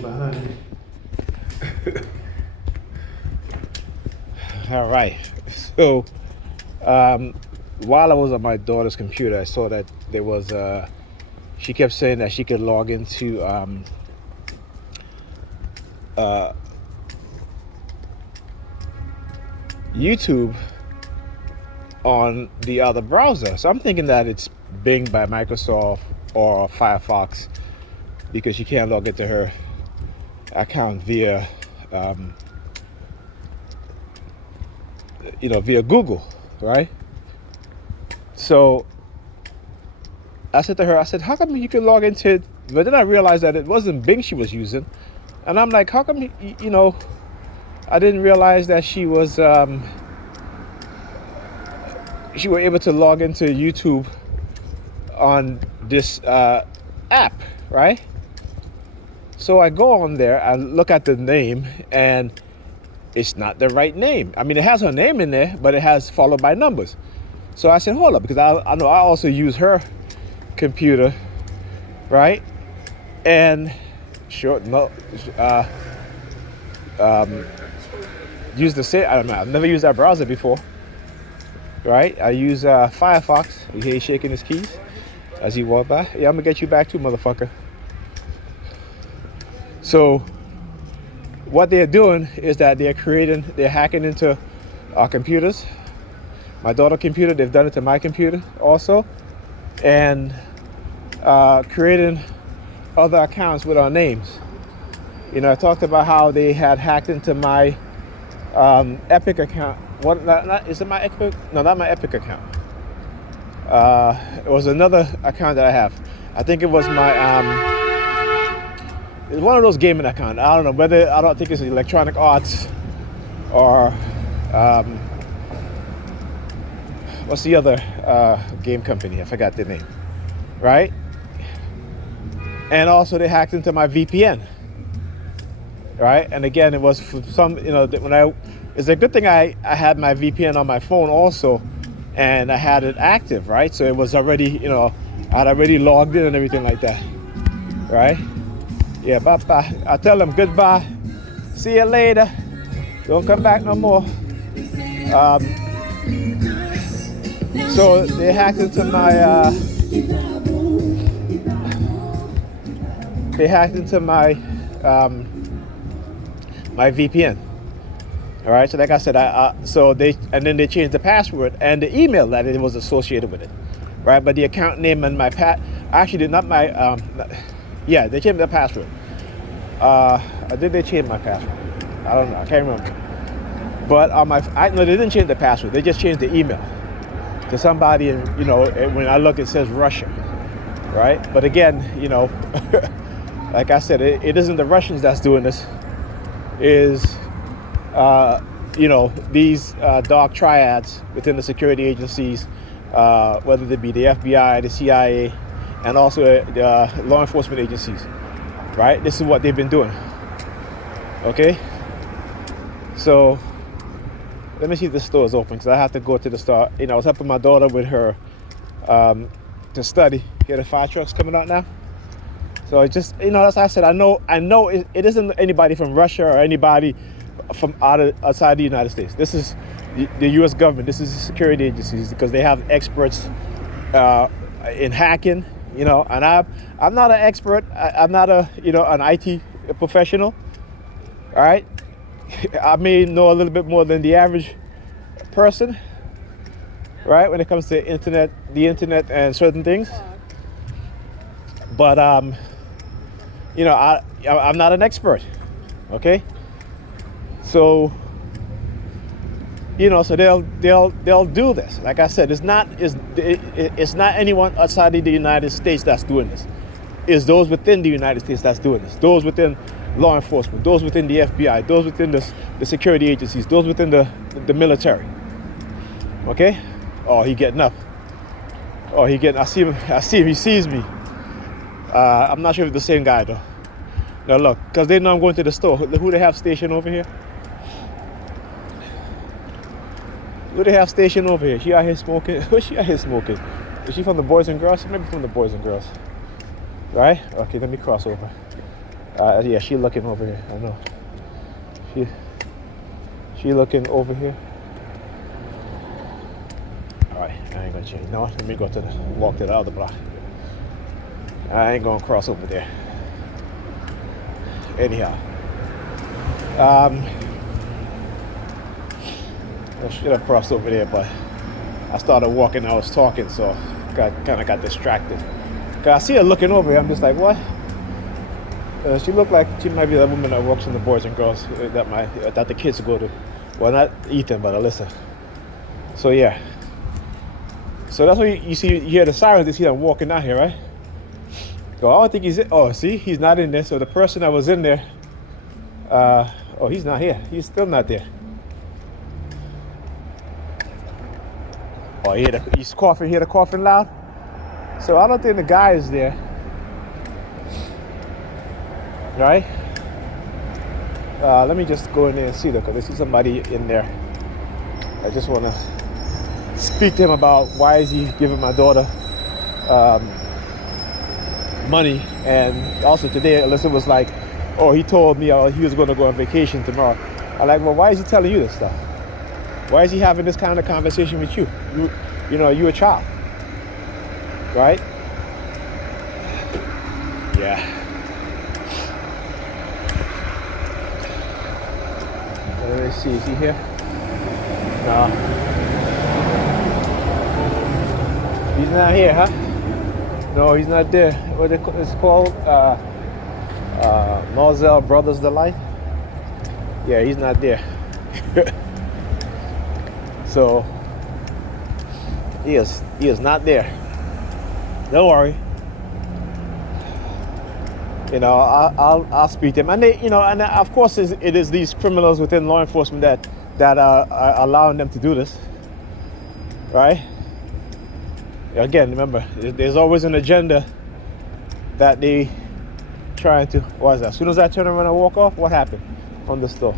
behind me. All right. So, while I was on my daughter's computer, I saw that there was she kept saying that she could log into YouTube on the other browser. So I'm thinking that it's Bing by Microsoft or Firefox, because she can't log into her account via via Google, right? So I said to her, I said, how come you can log into it? But then I realized that it wasn't Bing she was using. And I'm like, how come, I didn't realize that she was able to log into YouTube on this app, right? So I go on there, I look at the name, and it's not the right name. I mean, it has her name in there, but it has followed by numbers. So I said, hold up, because I know I also use her computer, right? And sure, no, use the same. I don't know. I've never used that browser before, right? I use Firefox. You hear he shaking his keys as he walk by. Yeah, I'm gonna get you back too, motherfucker. So what they're doing is that they're hacking into our computers. My daughter's computer, they've done it to my computer also, and creating other accounts with our names. I talked about how they had hacked into my Epic account. What? Is it my Epic? No, not my Epic account. It was another account that I have. I think it was my it's one of those gaming accounts. I don't know whether, I don't think it's Electronic Arts or what's the other game company? I forgot the name, right? And also they hacked into my VPN, right? And again, it was for some, it's a good thing I had my VPN on my phone also, and I had it active, right? So it was already, I'd already logged in and everything like that, right? Yeah, bye-bye. I tell them goodbye. See you later. Don't come back no more. So they hacked into my my VPN. All right. So like I said, then they changed the password and the email that it was associated with it, right? But the account name and my actually not my yeah, they changed the password. Did they change my password? I don't know. I can't remember. But on no, they didn't change the password. They just changed the email to somebody, and when I look, it says Russia, right? But again, like I said, it isn't the Russians that's doing this. Is these dark triads within the security agencies, whether they be the FBI, the CIA, and also the law enforcement agencies, right? This is what they've been doing. Okay, so let me see if the store is open, because I have to go to the store. I was helping my daughter with her to study. Here the fire truck's coming out now. So it just, that's why I said, I know it isn't anybody from Russia or anybody from outside the United States. This is the U.S. government. This is the security agencies, because they have experts in hacking. And I'm not an expert. I'm not an IT professional. All right. I may know a little bit more than the average person, right, when it comes to the internet and certain things. But I'm not an expert. Okay. So so they'll do this. Like I said, it's not anyone outside of the United States that's doing this. It's those within the United States that's doing this. Those within law enforcement, those within the FBI, those within the security agencies, those within the military. Okay? Oh, he getting up. Oh, I see him, he sees me. I'm not sure if it's the same guy though. Now look, because they know I'm going to the store. Who they have stationed over here? Who they have stationed over here? She out here smoking. Who's she out here smoking? Is she from the Boys and Girls? Maybe from the Boys and Girls. Right? Okay, let me cross over. Yeah, she looking over here. I know. She looking over here. All right, I ain't gonna change. No, let me go to walk to the other block. I ain't gonna cross over there. Anyhow, I should have crossed over there, but I started walking. I was talking, so kind of got distracted. Cause I see her looking over here. I'm just like, what? She looked like she might be the woman that works in the boys and girls that the kids go to. Well, not Ethan, but Alyssa. So yeah. So that's what you see. You hear the sirens. You see them walking out here, right? So I don't think he's in. Oh, see, he's not in there. So the person that was in there. Oh, he's not here. He's still not there. Oh, he's coughing. Hear the coughing loud. So I don't think the guy is there. Right? Let me just go in there and see though, because I see somebody in there. I just want to speak to him about why is he giving my daughter money. And also today, Alyssa was like, oh, he told me he was going to go on vacation tomorrow. I'm like, well, why is he telling you this stuff? Why is he having this kind of conversation with you? You know, you're a child, right? Yeah. Let me see, is he here? No. He's not here, huh? No, he's not there. What it's called? Moselle Brothers Delight? Yeah, he's not there. So, he is not there. Don't worry. You know, I'll speak to him, and and of course it is these criminals within law enforcement that are allowing them to do this, right? Again, remember, there's always an agenda that they trying to. What is that? As soon as I turn around and walk off, what happened on the store?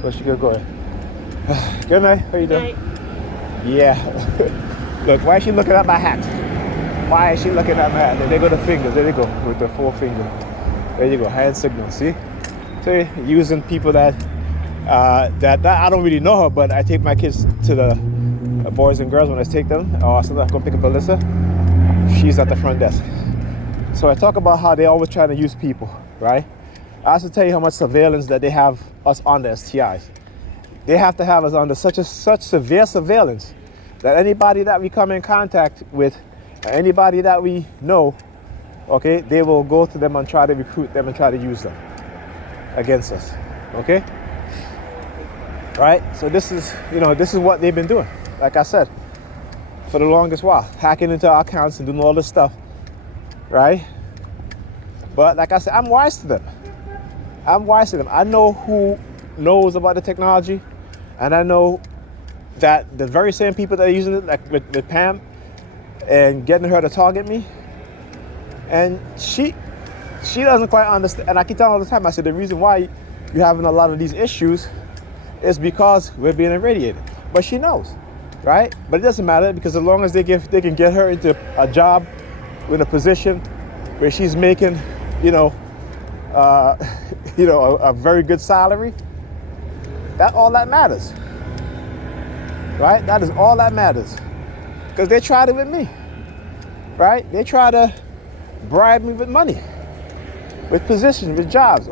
Where she gonna go ahead? Good night. How you doing? Yeah. Look, why is she looking at my hat? Why is she looking at my hand? There they go the fingers. There they go with the forefinger. There you go, hand signal. See? So using people that I don't really know her, but I take my kids to the boys and girls when I take them. Sometimes I go pick up Alyssa. She's at the front desk. So I talk about how they always try to use people, right? I also tell you how much surveillance that they have us under as TIs. They have to have us under such severe surveillance that anybody that we come in contact with, anybody that we know, okay, they will go to them and try to recruit them and try to use them against us, okay? Right? So this is what they've been doing, like I said, for the longest while, hacking into our accounts and doing all this stuff, right? But like I said, I'm wise to them. I know who knows about the technology, and I know that the very same people that are using it, like with Pam, and getting her to target me, and she doesn't quite understand. And I keep telling her all the time, I said, the reason why you're having a lot of these issues is because we're being irradiated. But she knows, right? But it doesn't matter, because as long as they can get her into a job with a position where she's making, a very good salary, that's all that matters, right? That is all that matters. Because they tried it with me, right? They try to bribe me with money, with positions, with jobs.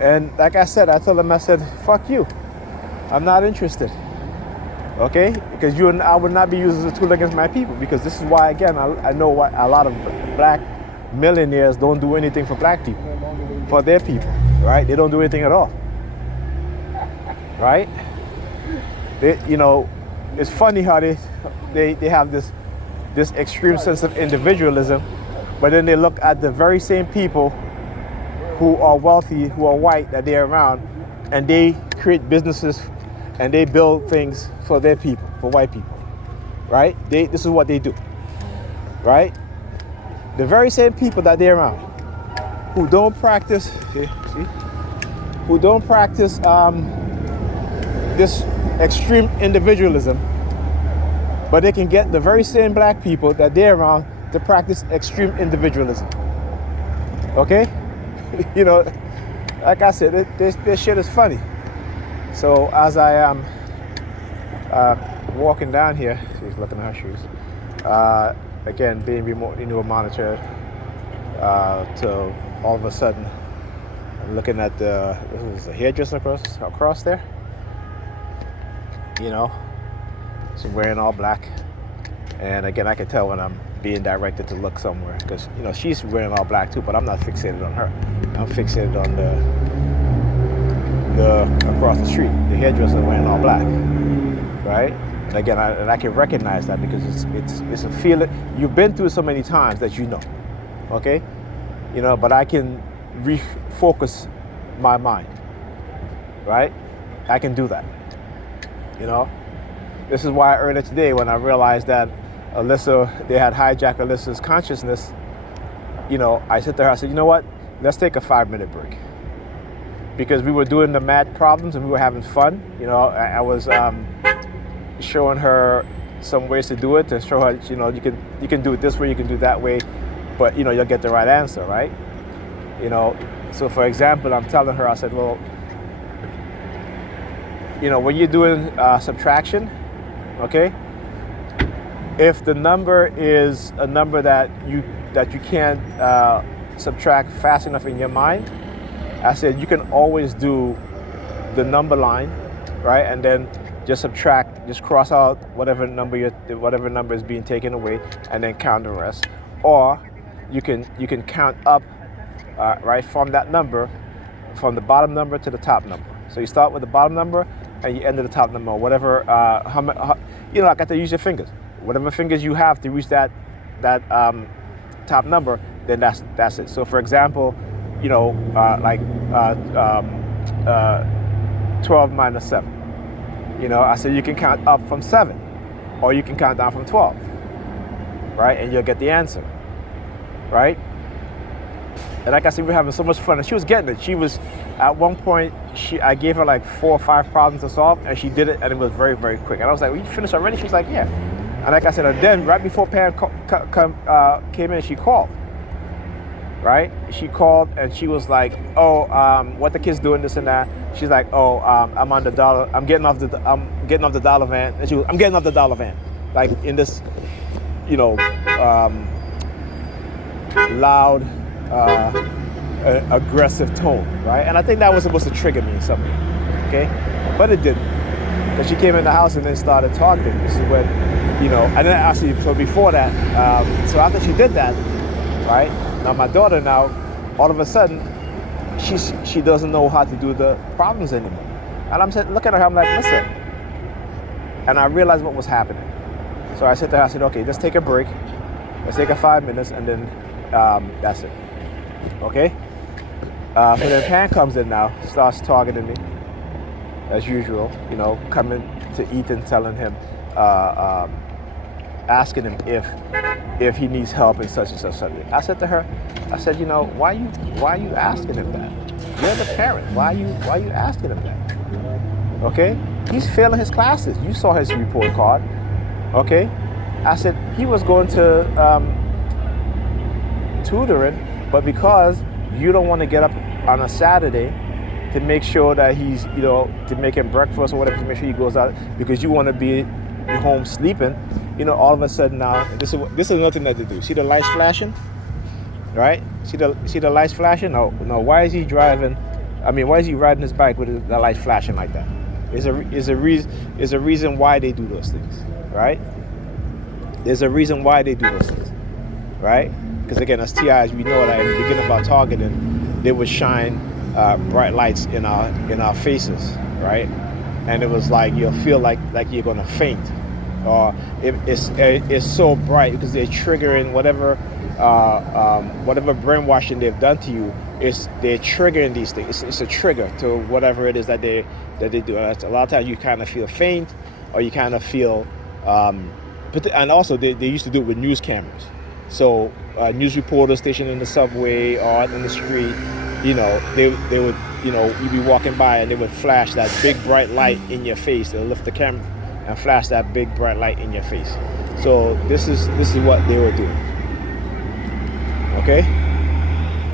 And like I said, I told them, I said, fuck you. I'm not interested, okay? Because you and I would not be used as a tool against my people, because this is why, again, I know why a lot of black millionaires don't do anything for black people, for their people, right? They don't do anything at all, right? It's funny how they have this extreme sense of individualism, but then they look at the very same people who are wealthy, who are white, that they're around, and they create businesses and they build things for their people, for white people, right? This is what they do, right? The very same people that they're around, who don't practice, this extreme individualism, but they can get the very same black people that they're around to practice extreme individualism. Okay? you know, like I said, this shit is funny. So as I am walking down here, she's looking at her shoes. Again, being remotely monitored, to all of a sudden, I'm looking at this is a hairdresser across there. You know, she's wearing all black, and again, I can tell when I'm being directed to look somewhere because you know she's wearing all black too. But I'm not fixated on her. I'm fixated on the across the street. The hairdresser wearing all black, right? And again, I can recognize that because it's a feeling you've been through so many times that you know, okay, you know. But I can refocus my mind, right? I can do that, you know. This is why earlier today when I realized that they had hijacked Alyssa's consciousness, you know, I said to her, I said, you know what? Let's take a 5-minute break. Because we were doing the math problems and we were having fun. You know, I was showing her some ways to do it, to show her, you know, you can do it this way, you can do it that way, but you know, you'll get the right answer, right? You know, so for example, I'm telling her, I said, well, you know, when you're doing subtraction, okay, if the number is a number that you can't subtract fast enough in your mind, I said you can always do the number line, right, and then just subtract, just cross out whatever number is being taken away, and then count the rest. Or you can count up, right, from that number, from the bottom number to the top number. So you start with the bottom number and you end at the top number, whatever. You know, like I have to use your fingers. Whatever fingers you have to reach that top number, then that's it. So for example, you know, 12 minus 7. You know, I said you can count up from 7, or you can count down from 12, right? And you'll get the answer, right? And like I said, we were having so much fun, and she was getting it. She was, at one point, I gave her like 4 or 5 problems to solve, and she did it, and it was very, very quick. And I was like, well, you finished already? She was like, yeah. And like I said, and then right before Pam came in, she called. Right? She called and she was like, "Oh, what the kids doing this and that?" She's like, "Oh, I'm on the dollar. I'm getting off the dollar van." And she was, "I'm getting off the dollar van," like in this, you know, loud, aggressive tone, right? And I think that was supposed to trigger me in some way, okay? But it didn't. Because she came in the house and then started talking. This is when, you know, and then actually, so before that, so after she did that, right? Now my daughter now, all of a sudden, she doesn't know how to do the problems anymore. And I'm looking at her, I'm like, listen. And I realized what was happening. So I said to her, I said, okay, let's take a break. Let's take a 5 minutes and then that's it. Okay? So then Pan comes in now, starts talking to me, as usual, you know, coming to Ethan, telling him, asking him if he needs help in such and such subject. I said to her, I said, you know, why are you asking him that? You're the parent. Why are you asking him that? Okay? He's failing his classes. You saw his report card. Okay? I said he was going to tutoring, but because you don't want to get up on a Saturday to make sure that he's, you know, to make him breakfast or whatever, to make sure he goes out because you want to be home sleeping, you know, all of a sudden now, this is another thing that they do. See the lights flashing? Right? See the lights flashing? No, why is he driving? I mean, why is he riding his bike with the lights flashing like that? There's a reason why they do those things, right? There's a reason why they do those things, right? Because again, as TIs, we know that in the beginning of our targeting, they would shine bright lights in our faces, right? And it was like you'll feel like you're gonna faint, or it's so bright because they're triggering whatever brainwashing they've done to you. They're triggering these things. It's a trigger to whatever it is that they do. And a lot of times you kind of feel faint, or you kind of feel, and also they used to do it with news cameras. So news reporters stationed in the subway or in the street, you know, they would, you know, you'd be walking by and they would flash that big bright light in your face. They'll lift the camera and flash that big bright light in your face. So this is what they were doing. Okay?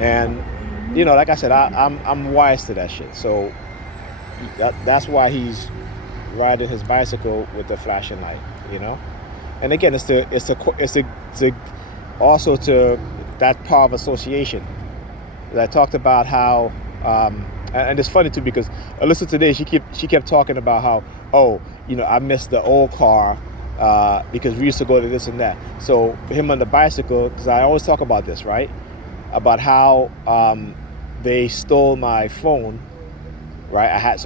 And you know, like I said, I'm wise to that shit. So that's why he's riding his bicycle with the flashing light, you know. And again, it's also to that power of association. I talked about how, and it's funny too because Alyssa today she kept talking about how, oh, you know, I missed the old car because we used to go to this and that. So him on the bicycle, because I always talk about this, right? About how they stole my phone, right? I had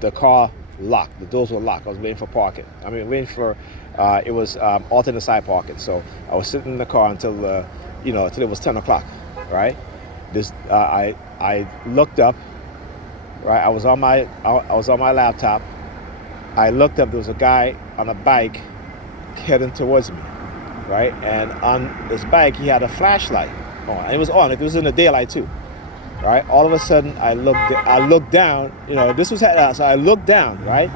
the car locked. The doors were locked. I was waiting for parking. I mean, waiting for it was alternate side parking. So I was sitting in the car until until it was 10 o'clock, right? I looked up, right? I was on my laptop. I looked up. There was a guy on a bike heading towards me, right? And on this bike, he had a flashlight on. It was on. It was in the daylight too, right? All of a sudden, I looked down. You know, this was so I looked down, right?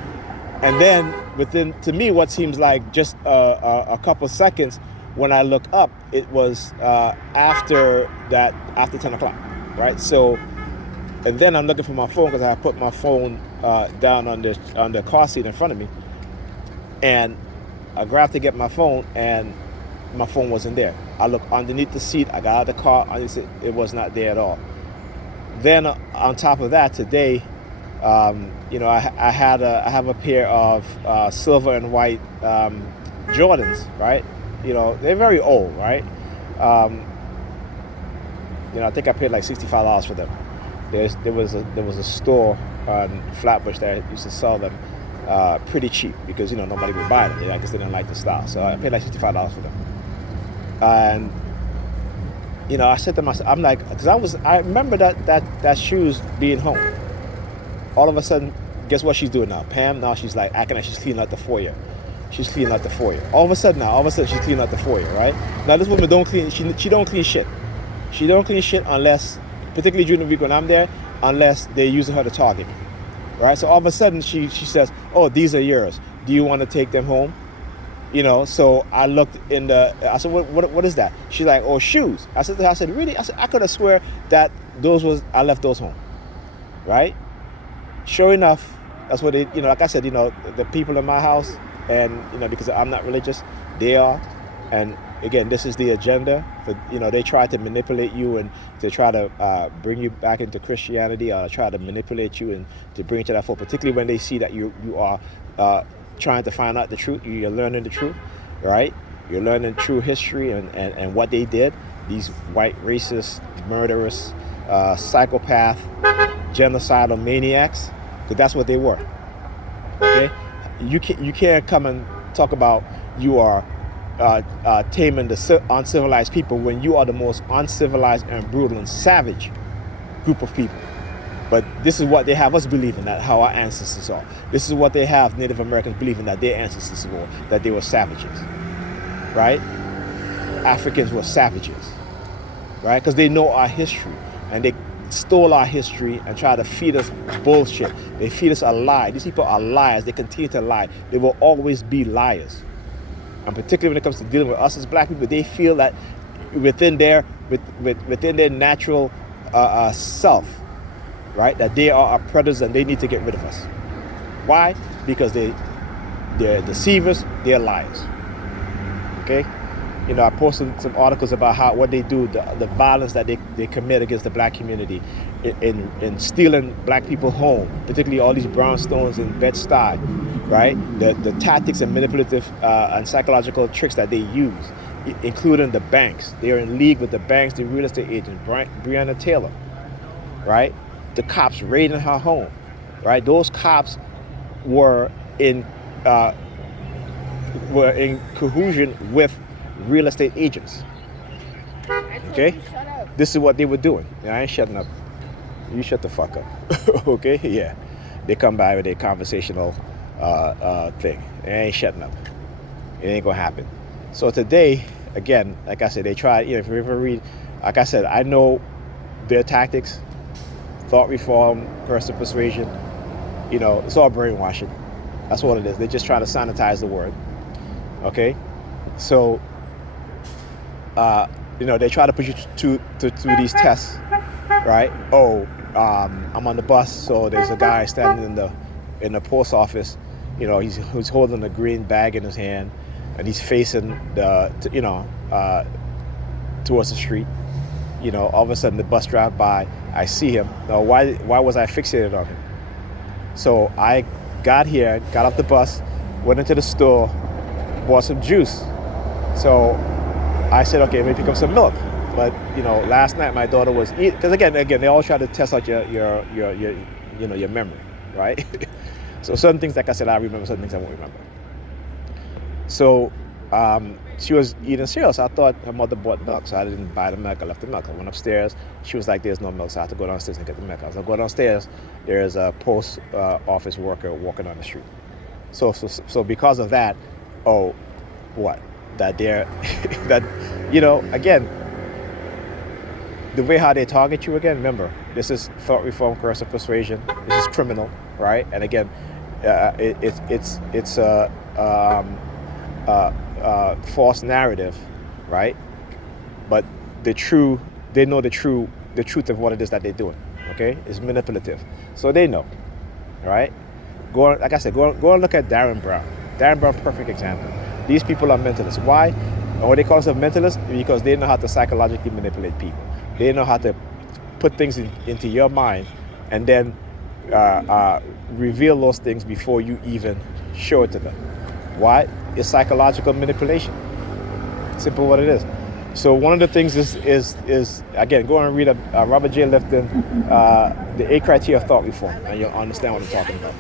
And then within, to me, what seems like just a couple seconds, when I look up, it was after 10 o'clock, right? So, and then I'm looking for my phone because I put my phone down on the car seat in front of me, and I grabbed to get my phone, and my phone wasn't there. I looked underneath the seat. I got out of the car, and it was not there at all. Then on top of that, today, I have a pair of silver and white Jordans, right? You know, they're very old, right? I think I paid like $65 for them. There was a store on Flatbush that used to sell them pretty cheap because nobody would buy them. I just didn't like the style, so I paid like $65 for them. And I said to myself, I'm like, because I remember that shoes being home. All of a sudden, guess what she's doing now? Pam, now she's like acting like she's cleaning out the foyer. She's cleaning out the foyer. All of a sudden she's cleaning out the foyer, right? Now this woman don't clean, she don't clean shit. She don't clean shit unless, particularly during the week when I'm there, unless they're using her to target me, right? So all of a sudden she says, oh, these are yours. Do you want to take them home? So I looked I said, what is that? She's like, oh, shoes. I said, really? I said, I could have swear that I left those home, right? Sure enough, that's what like I said, the people in my house, and, because I'm not religious, they are. And again, this is the agenda for, they try to manipulate you and to try to bring you back into Christianity, or try to manipulate you and to bring you to that fold, particularly when they see that you are trying to find out the truth. You're learning the truth, right? You're learning true history and what they did. These white racist, murderous, psychopath, genocidal maniacs, because that's what they were. Okay, you can't come and talk about you are taming the uncivilized people when you are the most uncivilized and brutal and savage group of people. But this is what they have us believing, that how our ancestors are. This is what they have Native Americans believing, that their ancestors were, that they were savages, right? Africans were savages, right? Because they know our history, and they stole our history and try to feed us bullshit. They feed us a lie. These people are liars. They continue to lie. They will always be liars. And particularly when it comes to dealing with us as black people, they feel that within their natural self, right, that they are our predators and they need to get rid of us. Why? Because they're deceivers, they're liars. Okay? I posted some articles about what they do, the violence that they commit against the black community in stealing black people home, particularly all these brownstones in Bed-Stuy, right? The tactics and manipulative and psychological tricks that they use, including the banks. They are in league with the banks, the real estate agent, Breonna Taylor, right? The cops raiding her home, right? Those cops were in cohesion with real estate agents. Okay? This is what they were doing. I ain't shutting up. You shut the fuck up. Okay? Yeah. They come by with their conversational thing. They ain't shutting up. It ain't gonna happen. So today, again, like I said, they tried, if you ever read, like I said, I know their tactics, thought reform, personal persuasion, it's all brainwashing. That's what it is. They just try to sanitize the word. Okay? So they try to put you to these tests, right? Oh, I'm on the bus, so there's a guy standing in the post office. He's holding a green bag in his hand, and he's facing towards the street. All of a sudden the bus drives by. I see him. Now, why was I fixated on him? So I got off the bus, went into the store, bought some juice. So I said, okay, maybe pick up some milk. But last night my daughter was eating, because again, they all try to test out your memory, right? So certain things, like I said, I remember. Certain things I won't remember. So she was eating cereal. So I thought her mother bought milk, so I didn't buy the milk. I left the milk. I went upstairs. She was like, "There's no milk," so I had to go downstairs and get the milk. As I go downstairs, there's a post office worker walking on the street. So because of that, oh, what? That they're that again, the way how they target you again. Remember, this is thought reform, coercive persuasion. This is criminal, right? And again, it's false narrative, right? But they know the truth of what it is that they're doing. Okay, it's manipulative, so they know, right? Like I said, go and look at Darren Brown. Darren Brown, perfect example. These people are mentalists. Why? And what they call themselves mentalists? Because they know how to psychologically manipulate people. They know how to put things into your mind and then reveal those things before you even show it to them. Why? It's psychological manipulation. Simple what it is. So one of the things is again, go and read Robert J. Lifton, The 8 Criteria of Thought Reform, and you'll understand what I'm talking about.